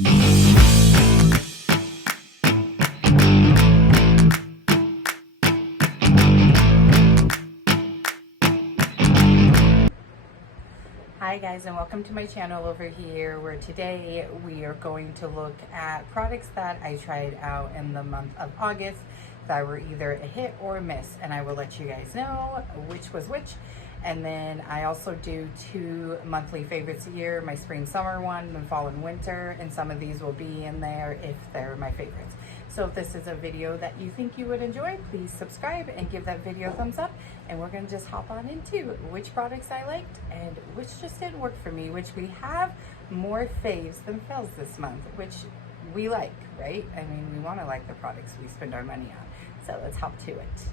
Hi guys, and welcome to my channel over here, where today we are going to look at products that I tried out in the month of August that were either a hit or a miss, and I will let you guys know which was which. And then I also do 2 monthly favorites a year, my spring summer one, then fall and winter, and some of these will be in there if they're my favorites. So if this is a video that you think you would enjoy, please subscribe and give that video a thumbs up, and we're gonna just hop on into which products I liked and which just didn't work for me, which we have more faves than fails this month, which we like, right? I mean, we wanna like the products we spend our money on. So let's hop to it.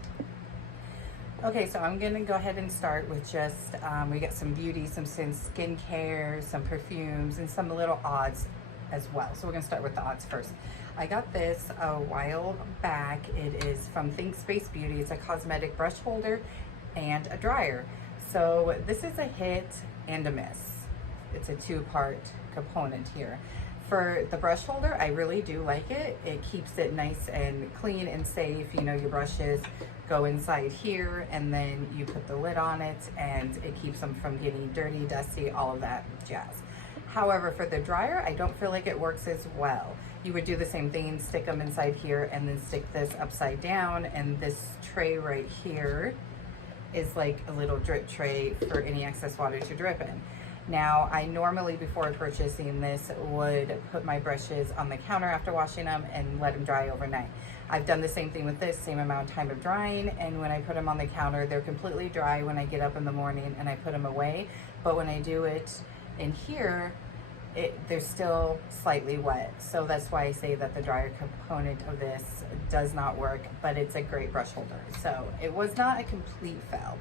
Okay, so I'm gonna go ahead and start with just, we got some beauty, some skincare, some perfumes, and some little odds as well. So we're gonna start with the odds first. I got this a while back. It is from Think Space Beauty. It's a cosmetic brush holder and a dryer. So this is a hit and a miss. It's a 2-part component here. For the brush holder, I really do like it. It keeps it nice and clean and safe. You know, your brushes go inside here, and then you put the lid on it, and it keeps them from getting dirty, dusty, all of that jazz. However, for the dryer, I don't feel like it works as well. You would do the same thing, stick them inside here, and then stick this upside down, and this tray right here is like a little drip tray for any excess water to drip in. Now, I normally, before purchasing this, would put my brushes on the counter after washing them and let them dry overnight. I've done the same thing with this, same amount of time of drying, and when I put them on the counter, they're completely dry when I get up in the morning and I put them away. But when I do it in here, they're still slightly wet. So that's why I say that the dryer component of this does not work, but it's a great brush holder. So it was not a complete fail.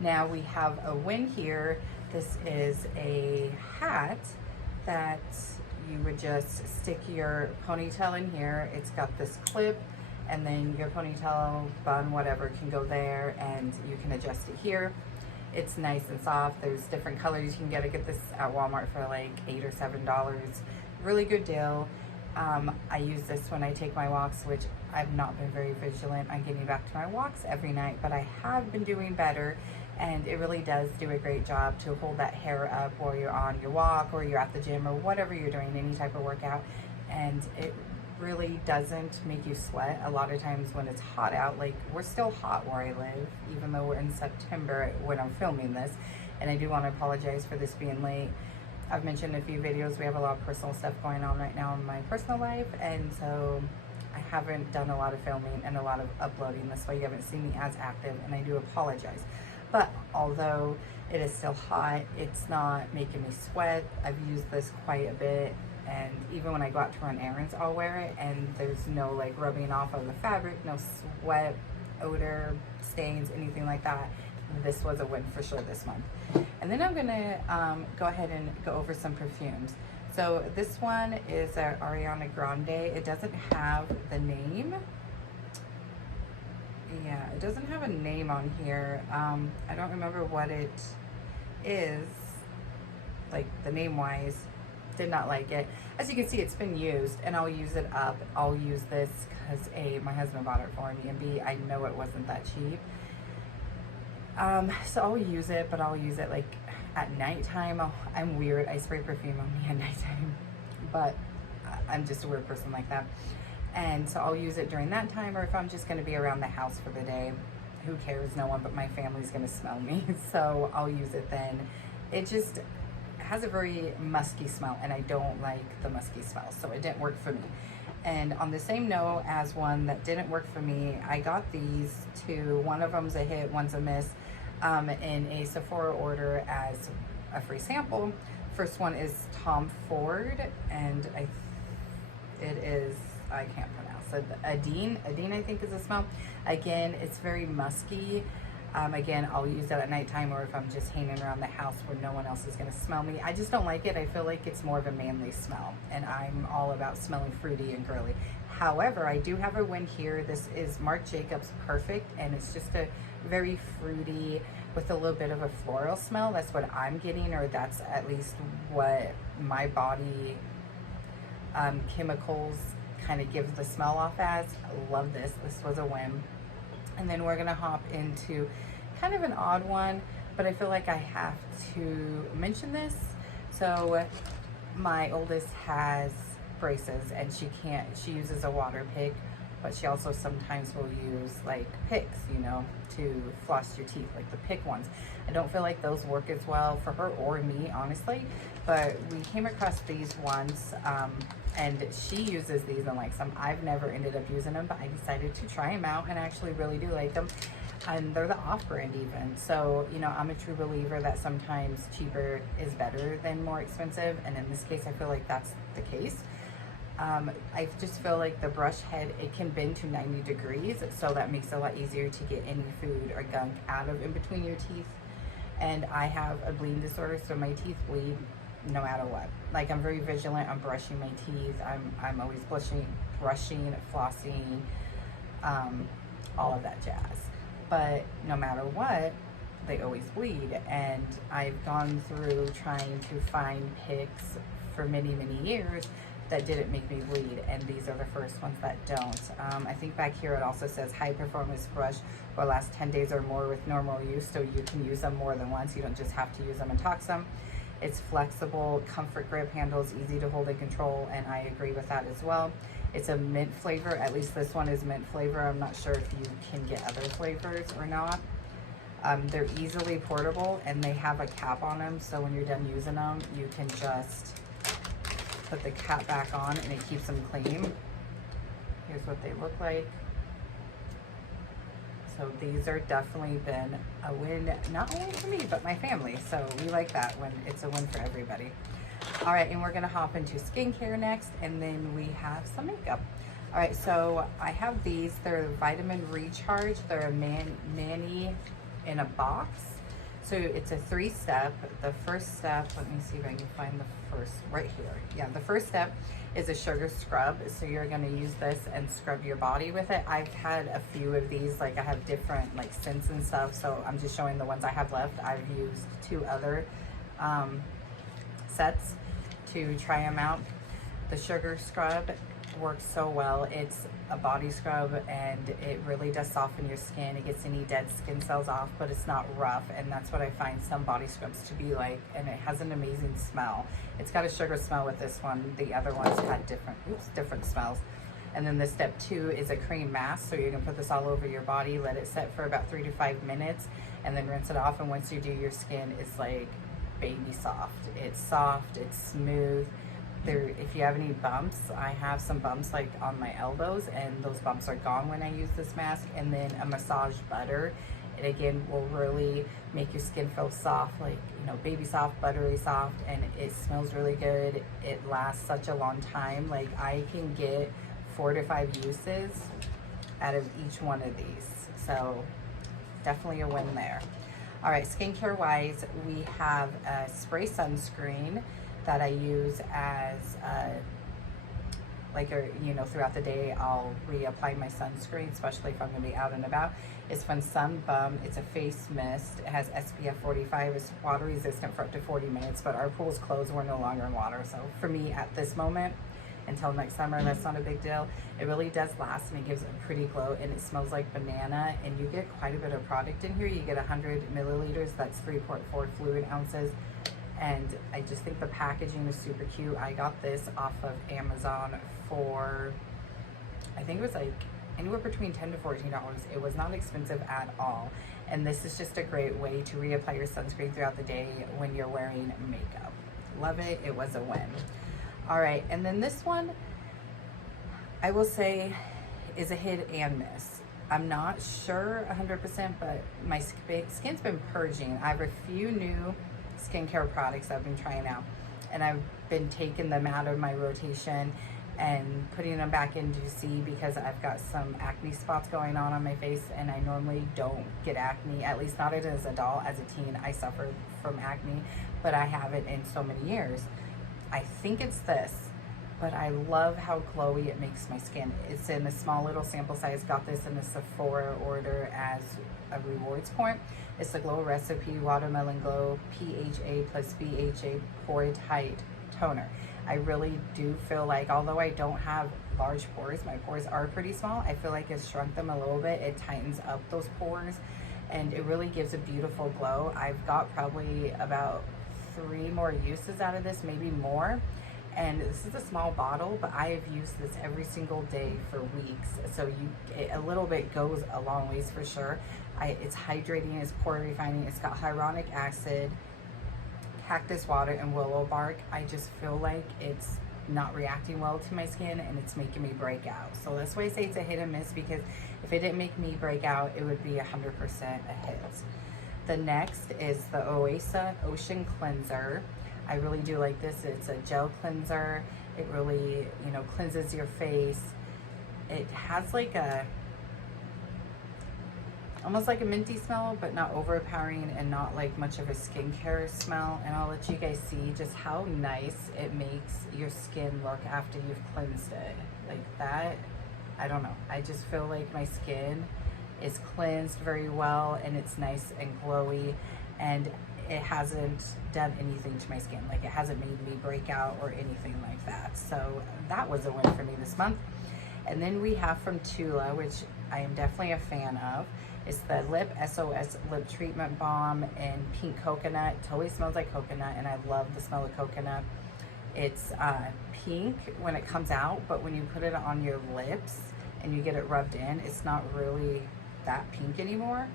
Now we have a win here. This is a hat that you would just stick your ponytail in here. It's got this clip, and then your ponytail, bun, whatever, can go there, and you can adjust it here. It's nice and soft. There's different colors you can get. I get this at Walmart for like $8 or $7. Really good deal. I use this when I take my walks, which I've not been very vigilant on getting back to my walks every night, but I have been doing better, and it really does do a great job to hold that hair up while you're on your walk or you're at the gym or whatever you're doing, any type of workout. And it really doesn't make you sweat. A lot of times when it's hot out, like we're still hot where I live, even though we're in September when I'm filming this, and I do want to apologize for this being late. I've mentioned in a few videos we have a lot of personal stuff going on right now in my personal life, and so I haven't done a lot of filming and a lot of uploading. That's why you haven't seen me as active, and I do apologize. But although it is still hot, it's not making me sweat. I've used this quite a bit, and even when I go out to run errands, I'll wear it, and there's no like rubbing off of the fabric, no sweat, odor, stains, anything like that. This was a win for sure this month. And then I'm gonna go ahead and go over some perfumes. So this one is a Ariana Grande. It doesn't have the name. Yeah, it doesn't have a name on here. I don't remember what it is, like the name wise. Did not like it. As you can see, it's been used, and I'll use it up. I'll use this because A, my husband bought it for me, and B, I know it wasn't that cheap. So I'll use it, but I'll use it like at nighttime. I'm weird. I spray perfume on me at nighttime, but I'm just a weird person like that. And so I'll use it during that time, or if I'm just going to be around the house for the day, who cares? No one but my family's going to smell me. So I'll use it then. It just has a very musky smell, and I don't like the musky smell, so it didn't work for me. And on the same note as one that didn't work for me, I got these two. One of them's a hit, one's a miss, in a Sephora order as a free sample. First one is Tom Ford, and it is, I can't pronounce it, Adine I think is the smell. Again, it's very musky. Again, I'll use that at nighttime, or if I'm just hanging around the house where no one else is going to smell me. I just don't like it. I feel like it's more of a manly smell, and I'm all about smelling fruity and girly. However, I do have a win here. This is Marc Jacobs Perfect, and it's just a very fruity with a little bit of a floral smell. That's what I'm getting, or that's at least what my body chemicals kind of gives the smell off as. I love this. This was a win. And then we're gonna hop into kind of an odd one, but I feel like I have to mention this. So my oldest has braces and she uses a water pick, but she also sometimes will use like picks, you know, to floss your teeth, like the pick ones. I don't feel like those work as well for her or me, honestly, but we came across these once, and she uses these and likes them. I've never ended up using them, but I decided to try them out and I actually really do like them. And they're the off-brand even. So, you know, I'm a true believer that sometimes cheaper is better than more expensive. And in this case, I feel like that's the case. I just feel like the brush head, it can bend to 90 degrees. So that makes it a lot easier to get any food or gunk out of in between your teeth. And I have a bleeding disorder, so my teeth bleed no matter what. Like, I'm very vigilant on brushing my teeth. I'm always brushing, flossing, all of that jazz. But no matter what, they always bleed. And I've gone through trying to find picks for many, many years that didn't make me bleed, and these are the first ones that don't. I think back here it also says high performance brush will last 10 days or more with normal use, so you can use them more than once. You don't just have to use them and tox them. It's flexible, comfort grip handles, easy to hold and control, and I agree with that as well. It's a mint flavor, at least this one is mint flavor. I'm not sure if you can get other flavors or not. They're easily portable and they have a cap on them, so when you're done using them, you can just put the cap back on and it keeps them clean. Here's what they look like. So these are definitely been a win, not only for me, but my family. So we like that when it's a win for everybody. All right, and we're gonna hop into skincare next, and then we have some makeup. All right, so I have these. They're Vitamin Recharge. They're a mani in a box. So it's a 3-step. The first step, let me see if I can find the first, right here. Yeah, the first step is a sugar scrub. So you're gonna use this and scrub your body with it. I've had a few of these, like I have different like scents and stuff, so I'm just showing the ones I have left. I've used 2 other sets to try them out. The sugar scrub works so well. It's a body scrub and it really does soften your skin. It gets any dead skin cells off, but it's not rough, and that's what I find some body scrubs to be like. And it has an amazing smell. It's got a sugar smell with this one. The other ones had different smells. And then the step 2 is a cream mask. So you can put this all over your body, let it set for about 3 to 5 minutes, and then rinse it off. And once you do, your skin is like baby soft. It's soft, it's smooth. If you have any bumps, I have some bumps like on my elbows, and those bumps are gone when I use this mask. And then a massage butter, it again will really make your skin feel soft, like, you know, baby soft, buttery soft, and it smells really good. It lasts such a long time. Like, I can get 4 to 5 uses out of each one of these, so definitely a win there. All right, skincare wise, we have a spray sunscreen that I use as you know, throughout the day I'll reapply my sunscreen, especially if I'm gonna be out and about. It's from Sun Bum. It's a face mist. It has SPF 45. It's water resistant for up to 40 minutes, but our pool's closed. We're no longer in water. So for me at this moment, until next summer, that's not a big deal. It really does last, and it gives a pretty glow, and it smells like banana, and you get quite a bit of product in here. You get 100 milliliters. That's 3.4 fluid ounces. And I just think the packaging is super cute. I got this off of Amazon for, I think it was like anywhere between $10 to $14. It was not expensive at all. And this is just a great way to reapply your sunscreen throughout the day when you're wearing makeup. Love it. It was a win. All right, and then this one, I will say, is a hit and miss. I'm not sure 100%, but my skin's been purging. I have a few new skincare products I've been trying out, and I've been taking them out of my rotation and putting them back into C because I've got some acne spots going on my face, and I normally don't get acne, at least not as an adult. As a teen, I suffered from acne, but I haven't in so many years. I think it's this, but I love how glowy it makes my skin. It's in a small little sample size. Got this in a Sephora order as a rewards point. It's the Glow Recipe Watermelon Glow PHA plus BHA Pore Tight Toner. I really do feel like, although I don't have large pores, my pores are pretty small, I feel like it's shrunk them a little bit. It tightens up those pores and it really gives a beautiful glow. I've got probably about 3 more uses out of this, maybe more. And this is a small bottle, but I have used this every single day for weeks. So a little bit goes a long ways for sure. It's hydrating, it's pore refining, it's got hyaluronic acid, cactus water, and willow bark. I just feel like it's not reacting well to my skin and it's making me break out. So that's why I say it's a hit and miss, because if it didn't make me break out, it would be 100% a hit. The next is the Osea Ocean Cleanser. I really do like this. It's a gel cleanser. It really, you know, cleanses your face. It has like a, almost like a minty smell, but not overpowering and not like much of a skincare smell. And I'll let you guys see just how nice it makes your skin look after you've cleansed it. Like that, I don't know. I just feel like my skin is cleansed very well and it's nice and glowy, and it hasn't done anything to my skin. Like it hasn't made me break out or anything like that. So that was a win for me this month. And then we have from Tula, which I am definitely a fan of. It's the Lip SOS Lip Treatment Balm in Pink Coconut. It totally smells like coconut, and I love the smell of coconut. It's pink when it comes out, but when you put it on your lips and you get it rubbed in, it's not really that pink anymore.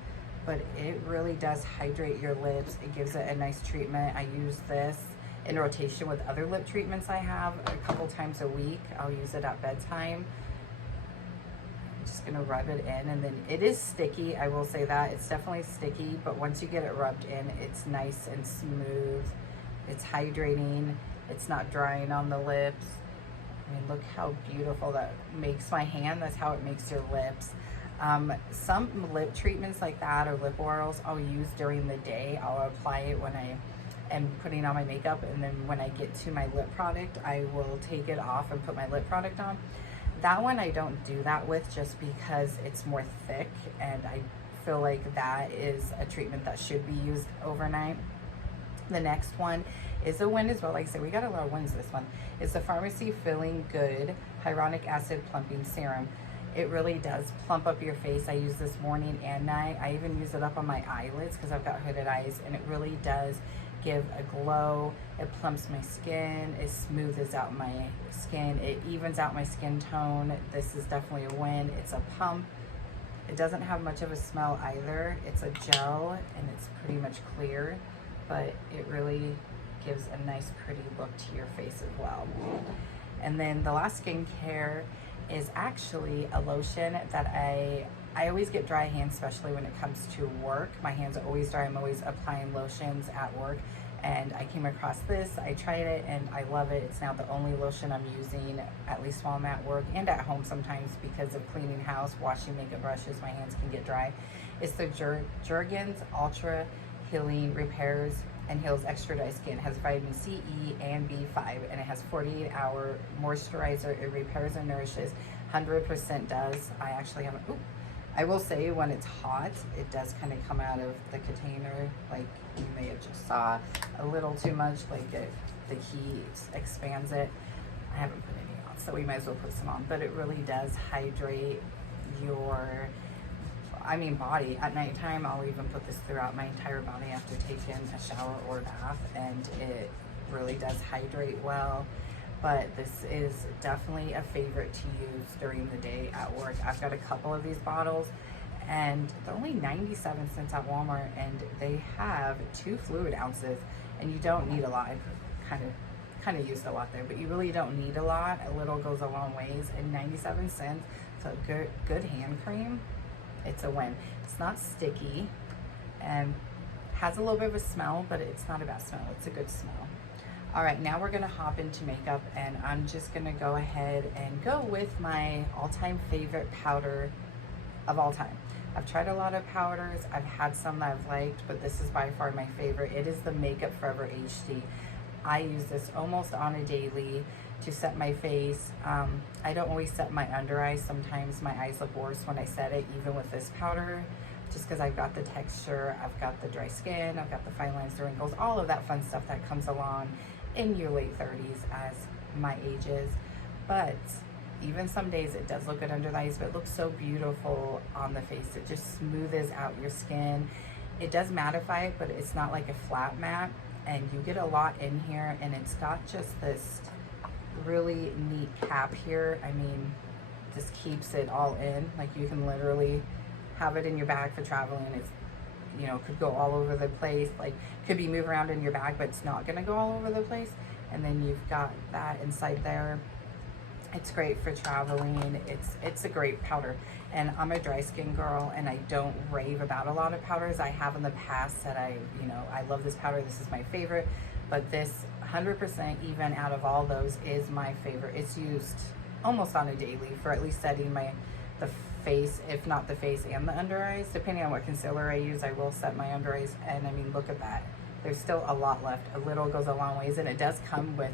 But it really does hydrate your lips. It gives it a nice treatment. I use this in rotation with other lip treatments I have a couple times a week. I'll use it at bedtime. I'm just gonna rub it in, and then it is sticky. I will say that it's definitely sticky, but once you get it rubbed in, it's nice and smooth. It's hydrating. It's not drying on the lips. I mean, look how beautiful that makes my hand. That's how it makes your lips. Some lip treatments like that, or lip oils, I'll use during the day. I'll apply it when I am putting on my makeup, and then when I get to my lip product, I will take it off and put my lip product on. That one I don't do that with, just because it's more thick, and I feel like that is a treatment that should be used overnight. The next one is a win as well. Like I said, we got a lot of wins this one. It's the Farmacy Feeling Good Hyronic Acid Plumping Serum. It really does plump up your face. I use this morning and night. I even use it up on my eyelids because I've got hooded eyes, and it really does give a glow. It plumps my skin. It smooths out my skin. It evens out my skin tone. This is definitely a win. It's a pump. It doesn't have much of a smell either. It's a gel and it's pretty much clear, but it really gives a nice pretty look to your face as well. And then the last skincare is actually a lotion that I always get dry hands, especially when it comes to work. My hands are always dry. I'm always applying lotions at work, and I came across this. I tried it and I love it. It's now the only lotion I'm using, at least while I'm at work and at home sometimes, because of cleaning house, washing makeup brushes, my hands can get dry. It's the Jergens Ultra Healing Repairs and Heals Extra Dry Skin. It has vitamin C, E, and B5, and it has 48-hour moisturizer. It repairs and nourishes, 100% does. I actually haven't, I will say when it's hot, it does kind of come out of the container, like you may have just saw a little too much, like the heat expands it. I haven't put any on, so we might as well put some on, but it really does hydrate your body. At nighttime, I'll even put this throughout my entire body after taking a shower or bath, and it really does hydrate well. But this is definitely a favorite to use during the day at work. I've got a couple of these bottles, and they're only 97 cents at Walmart, and they have 2 fluid ounces, and you don't need a lot. I've kind of used a lot there, but you really don't need a lot. A little goes a long ways, and 97 cents, so good hand cream. It's a win. It's not sticky and has a little bit of a smell, but it's not a bad smell. It's a good smell. All right, now we're gonna hop into makeup, and I'm just gonna go ahead and go with my all-time favorite powder of all time. I've tried a lot of powders. I've had some that I've liked, but this is by far my favorite. It is the Makeup Forever HD. I use this almost on a daily to set my face. I don't always set my under eyes. Sometimes my eyes look worse when I set it, even with this powder, just because I've got the texture, I've got the dry skin, I've got the fine lines, the wrinkles, all of that fun stuff that comes along in your late 30s as my age is. But even some days it does look good under the eyes, but it looks so beautiful on the face. It just smoothes out your skin. It does mattify it, but it's not like a flat matte. And you get a lot in here, and it's got just this really neat cap here. I mean, just keeps it all in. Like, you can literally have it in your bag for traveling. It's, you know, could go all over the place. Like, could be move around in your bag, but it's not gonna go all over the place. And then you've got that inside there. It's great for traveling. It's a great powder. And I'm a dry skin girl, and I don't rave about a lot of powders. I have in the past said I love this powder, this is my favorite, but this 100% even out of all those is my favorite. It's used almost on a daily for at least setting the face, if not the face and the under eyes. Depending on what concealer I use, I will set my under eyes. And I mean, look at that. There's still a lot left. A little goes a long ways, and it does come with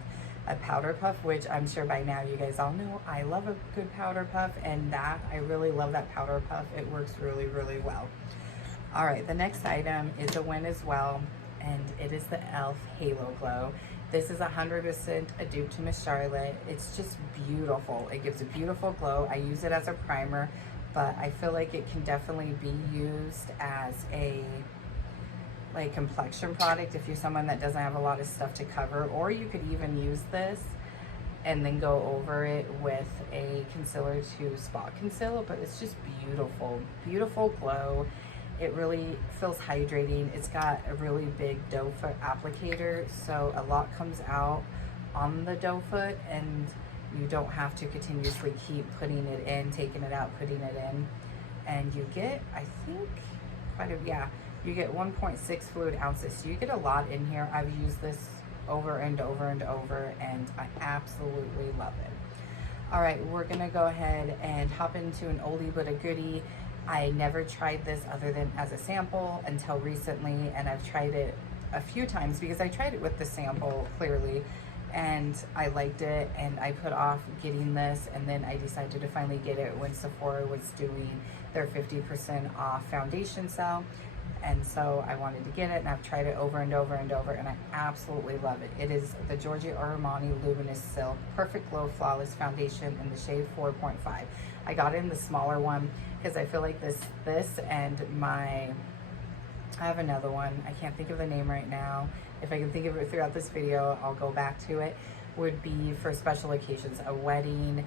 a powder puff, which I'm sure by now you guys all know I love a good powder puff, and that I really love that powder puff. It works really, really well. All right, the next item is a win as well, and it is the e.l.f. Halo Glow. This is 100% a dupe to Miss Charlotte. It's just beautiful. It gives a beautiful glow. I use it as a primer, but I feel like it can definitely be used as a like complexion product if you're someone that doesn't have a lot of stuff to cover, or you could even use this and then go over it with a concealer to spot conceal. But it's just beautiful, beautiful glow. It really feels hydrating. It's got a really big doe foot applicator, so a lot comes out on the doe foot, and you don't have to continuously keep putting it in, taking it out, putting it in. And you get, I think, you get 1.6 fluid ounces. So you get a lot in here. I've used this over and over and over, and I absolutely love it. All right, we're gonna go ahead and hop into an oldie but a goodie. I never tried this other than as a sample until recently, and I've tried it a few times because I tried it with the sample clearly, and I liked it, and I put off getting this, and then I decided to finally get it when Sephora was doing their 50% off foundation sale. And so I wanted to get it, and I've tried it over and over and over, and I absolutely love it. It is the Giorgio Armani Luminous Silk Perfect Glow Flawless Foundation in the shade 4.5. I got it in the smaller one because I feel like this and I have another one. I can't think of the name right now. If I can think of it throughout this video, I'll go back to it. Would be for special occasions, a wedding,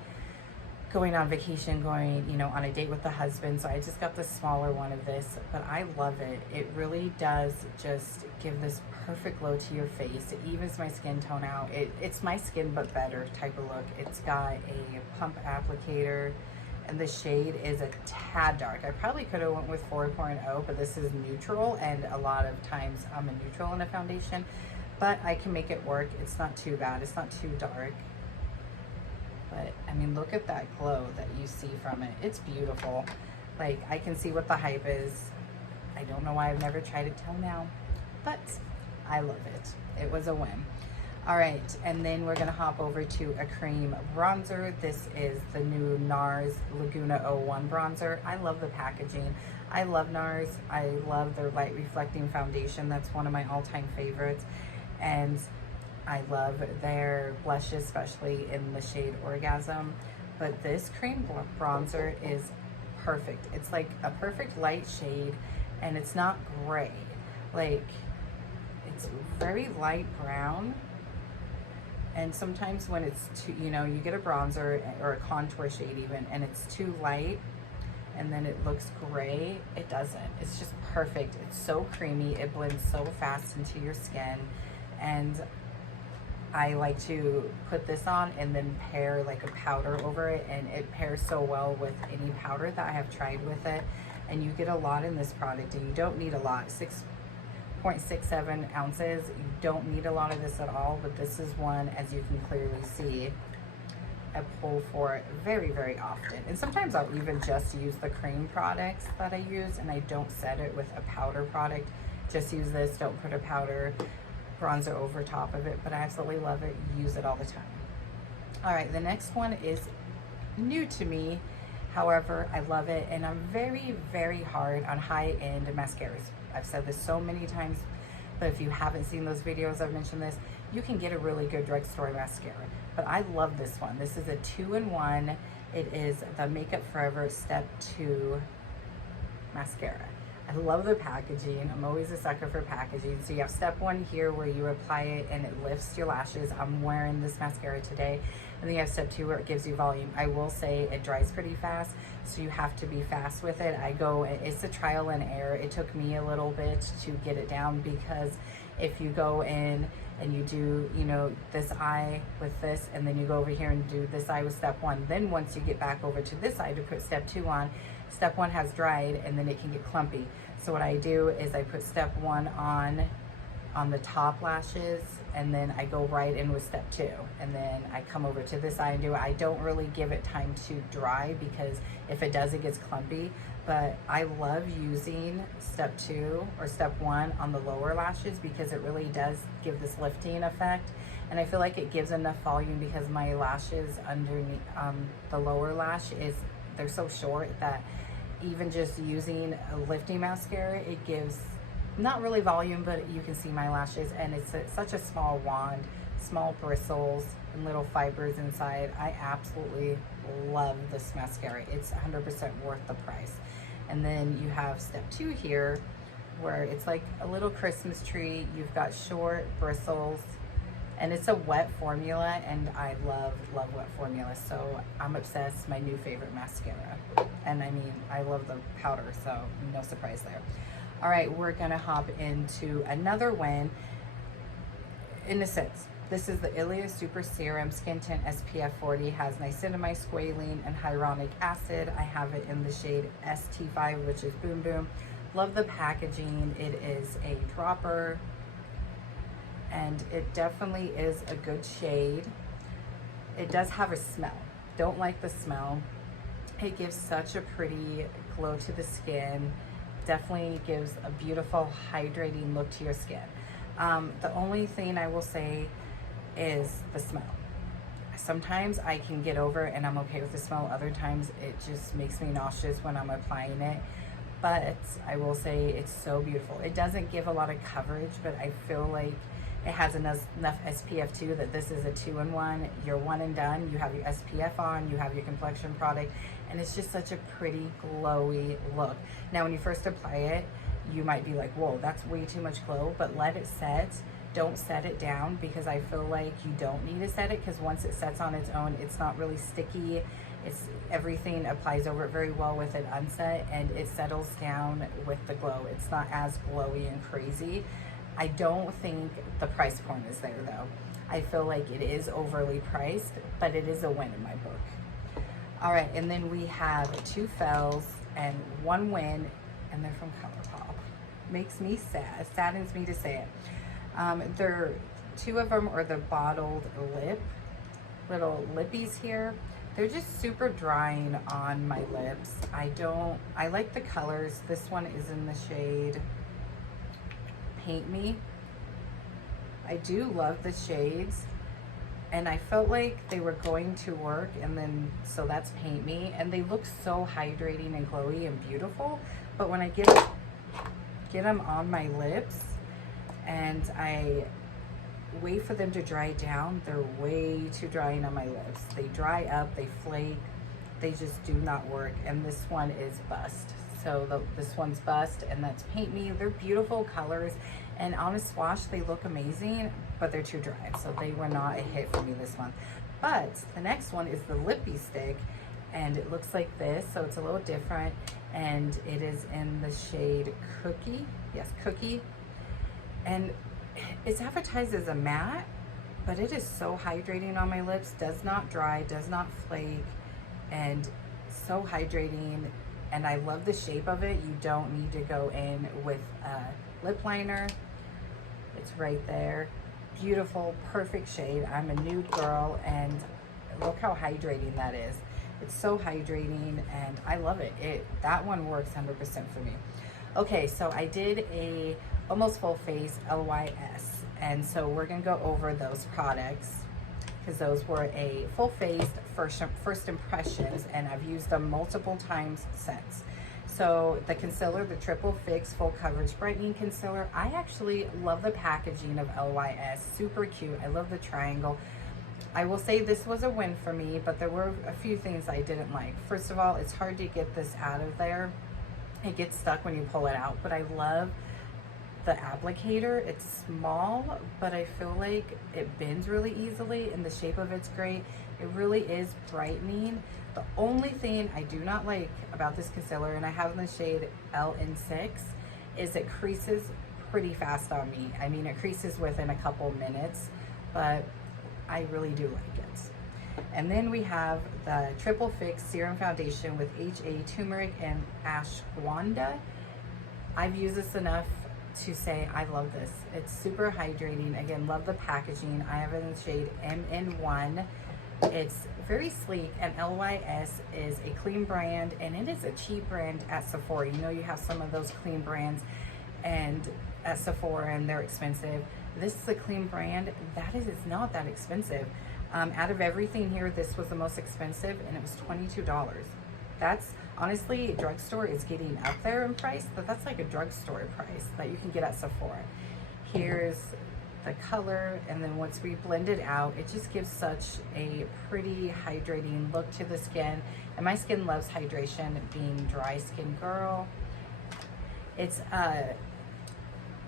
going on vacation, going, you know, on a date with the husband. So I just got the smaller one of this, but I love it. It really does just give this perfect glow to your face. It evens my skin tone out. It's my skin but better type of look. It's got a pump applicator, and the shade is a tad dark. I probably could have went with 4.0, but this is neutral, and a lot of times I'm a neutral in a foundation, but I can make it work. It's not too bad. It's not too dark. But I mean, look at that glow that you see from it. It's beautiful. Like, I can see what the hype is. I don't know why I've never tried it till now, but I love it. It was a win. All right, and then we're gonna hop over to a cream bronzer. This is the new Nars Laguna 01 bronzer. I love the packaging. I love Nars. I love their light reflecting foundation. That's one of my all-time favorites. And I love their blushes, especially in the shade Orgasm. But this cream bronzer is perfect. It's like a perfect light shade, and it's not gray. Like, it's very light brown. And sometimes when it's too, you know, you get a bronzer or a contour shade even, and it's too light, and then it looks gray. It doesn't. It's just perfect. It's so creamy. It blends so fast into your skin. And I like to put this on and then pair like a powder over it, and it pairs so well with any powder that I have tried with it. And you get a lot in this product, and you don't need a lot. 6.67 ounces. You don't need a lot of this at all, but this is one, as you can clearly see, I pull for it very, very often. And sometimes I'll even just use the cream products that I use, and I don't set it with a powder product. Just use this, don't put a powder bronzer over top of it, but I absolutely love it. Use it all the time. All right, the next one is new to me. However, I love it, and I'm very, very hard on high-end mascaras. I've said this so many times, but if you haven't seen those videos, I've mentioned this. you can get a really good drugstore mascara. But I love this one. This is a 2-in-1. It is the Makeup Forever Step 2 mascara. I love the packaging. I'm always a sucker for packaging. So you have step 1 here where you apply it and it lifts your lashes. I'm wearing this mascara today. And then you have step 2 where it gives you volume. I will say it dries pretty fast, so you have to be fast with it. It's a trial and error. It took me a little bit to get it down, because if you go in and you do, you know, this eye with this, and then you go over here and do this eye with step 1, then once you get back over to this eye to put step 2 on, step 1 has dried and then it can get clumpy. So what I do is I put step 1 on the top lashes, and then I go right in with step 2, and then I come over to this eye and do it. I don't really give it time to dry, because if it does, it gets clumpy. But I love using step 2 or step 1 on the lower lashes, because it really does give this lifting effect. And I feel like it gives enough volume, because my lashes underneath the lower lash they're so short that even just using a lifting mascara, it gives not really volume, but you can see my lashes, and it's such a small wand, small bristles and little fibers inside. I absolutely love this mascara. It's 100% worth the price. And then you have step 2 here, where it's like a little Christmas tree. You've got short bristles, and it's a wet formula, and I love wet formula, so I'm obsessed. My new favorite mascara. And I mean, I love the powder, so no surprise there. All right, we're gonna hop into another one. In a sense, this is the Ilia Super Serum Skin Tint SPF 40, has niacinamide, squalene, and hyronic acid. I have it in the shade ST5, which is Boom Boom. Love the packaging. It is a dropper, and it definitely is a good shade. It does have a smell. Don't like the smell. It gives such a pretty glow to the skin. Definitely gives a beautiful hydrating look to your skin. The only thing I will say is the smell. Sometimes I can get over and I'm okay with the smell. Other times it just makes me nauseous when I'm applying it. But I will say it's so beautiful. It doesn't give a lot of coverage, but I feel like it has enough SPF too, that this is a 2-in-1. You're one and done. You have your SPF on, you have your complexion product, and it's just such a pretty glowy look. Now when you first apply it, you might be like, whoa, that's way too much glow, but let it set. Don't set it down, because I feel like you don't need to set it, because once it sets on its own, it's not really sticky. Everything applies over it very well with it unset, and it settles down with the glow. It's not as glowy and crazy. I don't think the price point is there though. I feel like it is overly priced, but it is a win in my book. All right, and then we have 2 fails and 1 win, and they're from Colourpop. Makes me sad, saddens me to say it. 2 of them are the bottled little lippies here. They're just super drying on my lips. I like the colors. This one is in the shade Paint Me. I do love the shades, and I felt like they were going to work, and then so that's Paint Me, and they look so hydrating and glowy and beautiful. But when I get them on my lips and I wait for them to dry down, they're way too drying on my lips. They dry up, they flake, they just do not work. And this one is Bust. So this one's Bust, and that's Paint Me. They're beautiful colors, and on a swatch they look amazing, but they're too dry, so they were not a hit for me this month. But the next one is the Lippy Stick, and it looks like this, so it's a little different, and it is in the shade Cookie. Yes, Cookie. And it's advertised as a matte, but it is so hydrating on my lips. Does not dry, does not flake, and so hydrating. And I love the shape of it. You don't need to go in with a lip liner. It's right there. Beautiful, perfect shade. I'm a nude girl, and look how hydrating that is. It's so hydrating, and I love it. That one works 100% for me. Okay, so I did a almost full face LYS, and so we're gonna go over those products, because those were a full face first impressions, and I've used them multiple times since. So the concealer, the Triple Fix Full Coverage Brightening Concealer, I actually love the packaging of LYS. Super cute. I love the triangle. I will say this was a win for me, but there were a few things I didn't like. First of all, it's hard to get this out of there. It gets stuck when you pull it out, but I love the applicator. It's small, but I feel like it bends really easily and the shape of it's great. It really is brightening. The only thing I do not like about this concealer, and I have in the shade LN6, is it creases pretty fast on me. I mean, it creases within a couple minutes, but I really do like it. And then we have the Triple Fix Serum Foundation with HA, turmeric, and ashwagandha. I've used this enough to say I love this. It's super hydrating. Again, love the packaging. I have it in the shade MN1. It's very sleek, and LYS is a clean brand, and it is a cheap brand at Sephora. You know, you have some of those clean brands and at Sephora and they're expensive. This is a clean brand that is not that expensive. Out of everything here, this was the most expensive, and it was $22. That's honestly, drugstore is getting up there in price, but that's like a drugstore price that you can get at Sephora. Here's the color, and then once we blend it out, it just gives such a pretty hydrating look to the skin, and my skin loves hydration, being dry skin girl. It's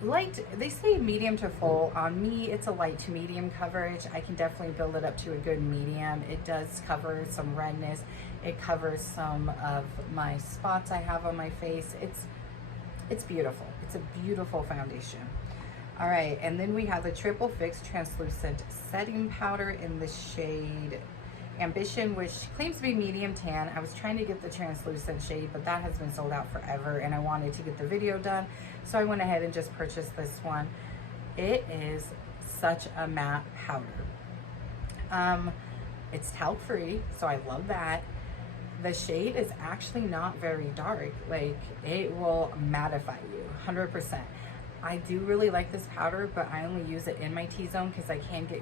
light, they say medium to full. On me, it's a light to medium coverage. I can definitely build it up to a good medium. It does cover some redness. It covers some of my spots I have on my face. It's beautiful. It's a beautiful foundation. All right, and then we have the Triple Fix Translucent Setting Powder in the shade Ambition, which claims to be medium tan. I was trying to get the translucent shade, but that has been sold out forever, and I wanted to get the video done, so I went ahead and just purchased this one. It is such a matte powder. It's talc free, so I love that. The shade is actually not very dark. Like, it will mattify you 100%. I do really like this powder, but I only use it in my T-zone because I can get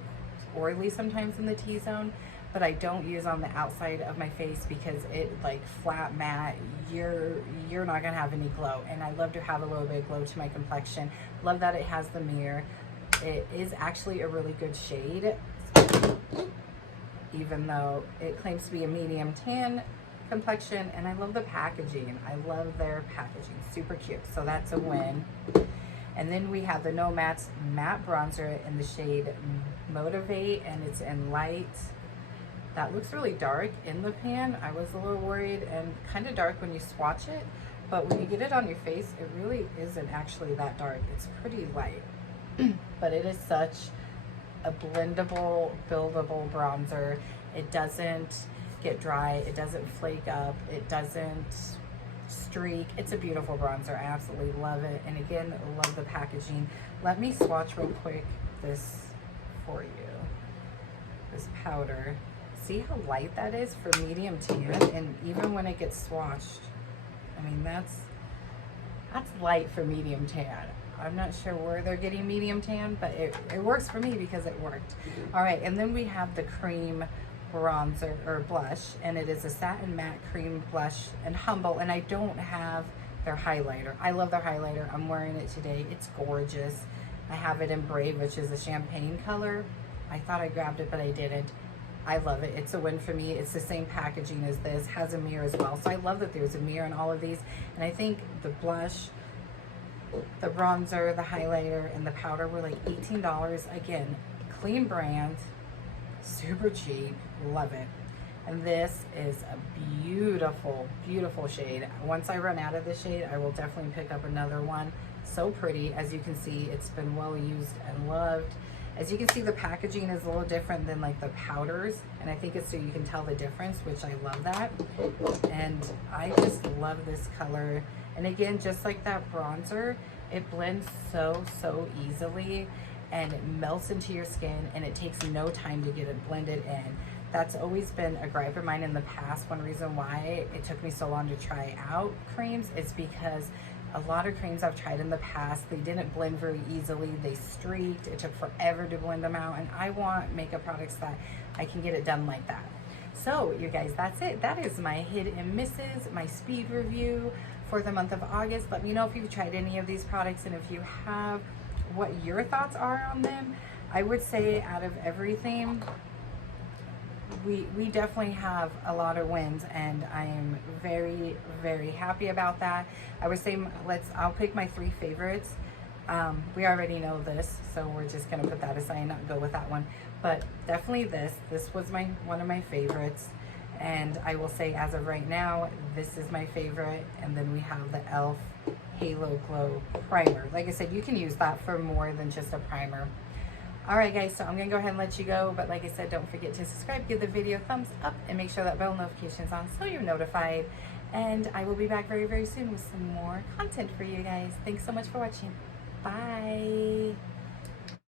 oily sometimes in the T-zone, but I don't use on the outside of my face because it, like, flat matte, you're not gonna have any glow, and I love to have a little bit of glow to my complexion. Love that it has the mirror. It is actually a really good shade, even though it claims to be a medium tan complexion, and I love the packaging. I love their packaging, super cute, so that's a win. And then we have the No Mattes Matte Bronzer in the shade Motivate, and it's in light. That looks really dark in the pan. I was a little worried, and kind of dark when you swatch it, but when you get it on your face, it really isn't actually that dark. It's pretty light, but it is such a blendable, buildable bronzer. It doesn't get dry, it doesn't flake up, it doesn't streak. It's a beautiful bronzer. I absolutely love it, and again, love the packaging. Let me swatch real quick this for you, this powder. See how light that is for medium tan, and even when it gets swatched, I mean, that's light for medium tan. I'm not sure where they're getting medium tan, but it works for me because it worked. All right, and then we have the cream bronzer or blush, and it is a satin matte cream blush and Humble, and I don't have their highlighter. I love their highlighter. I'm wearing it today. It's gorgeous. I have it in Brave, which is a champagne color. I thought I grabbed it, but I didn't. I love it. It's a win for me. It's the same packaging as this, has a mirror as well, so I love that there's a mirror in all of these. And I think the blush, the bronzer, the highlighter, and the powder were like $18. Again, clean brand, super cheap, love it. And this is a beautiful, beautiful shade. Once I run out of this shade, I will definitely pick up another one. So pretty. As you can see, it's been well used and loved. As you can see, the packaging is a little different than like the powders, and I think it's so you can tell the difference, which I love that. And I just love this color. And again, just like that bronzer, it blends so easily, and it melts into your skin, and it takes no time to get it blended in. That's always been a gripe of mine in the past. One reason why it took me so long to try out creams is because a lot of creams I've tried in the past, they didn't blend very easily. They streaked. It took forever to blend them out, and I want makeup products that I can get it done like that. So you guys, that's it. That is my hit and misses, my speed review for the month of August. Let me know if you've tried any of these products, and if you have, what your thoughts are on them. I would say out of everything, we definitely have a lot of wins, and I am very, very happy about that. I would say I'll pick my 3 favorites. We already know this, so we're just gonna put that aside and not go with that one. But definitely this was one of my favorites, and I will say as of right now, this is my favorite. And then we have the e.l.f. Halo Glow Primer. Like I said, you can use that for more than just a primer. Alright guys, so I'm going to go ahead and let you go, but like I said, don't forget to subscribe, give the video a thumbs up, and make sure that bell notification is on so you're notified. And I will be back very, very soon with some more content for you guys. Thanks so much for watching. Bye!